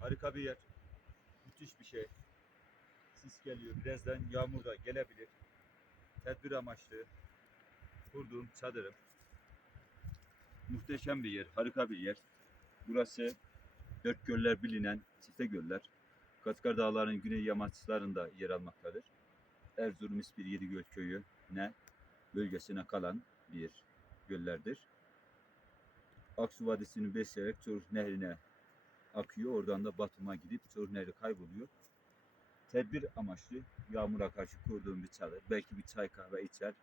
Harika bir yer. Müthiş bir şey. Sis geliyor. Birazdan yağmur da gelebilir. Tedbir amaçlı kurduğum çadırım. Muhteşem bir yer. Harika bir yer. Burası dört göller bilinen çifte göller. Katkar Dağları'nın güney yamaçlarında yer almaktadır. Erzurum İspir Yedigöl Köyü ne bölgesine kalan bir göllerdir. Aksu Vadisi'ni besleyerek Çoruh Nehri'ne akıyor. Oradan da Batum'a gidip Çoruh Nehri kayboluyor. Tedbir amaçlı yağmura karşı kurduğum bir çadır. Belki bir çay kahve içer.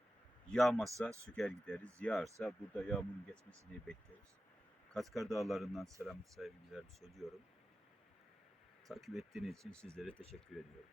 Yağmazsa söker gideriz. Yağarsa burada yağmurun geçmesini bekleriz. Katkar Dağları'ndan selam sevgiler söylüyorum. Takip ettiğiniz için sizlere teşekkür ediyorum.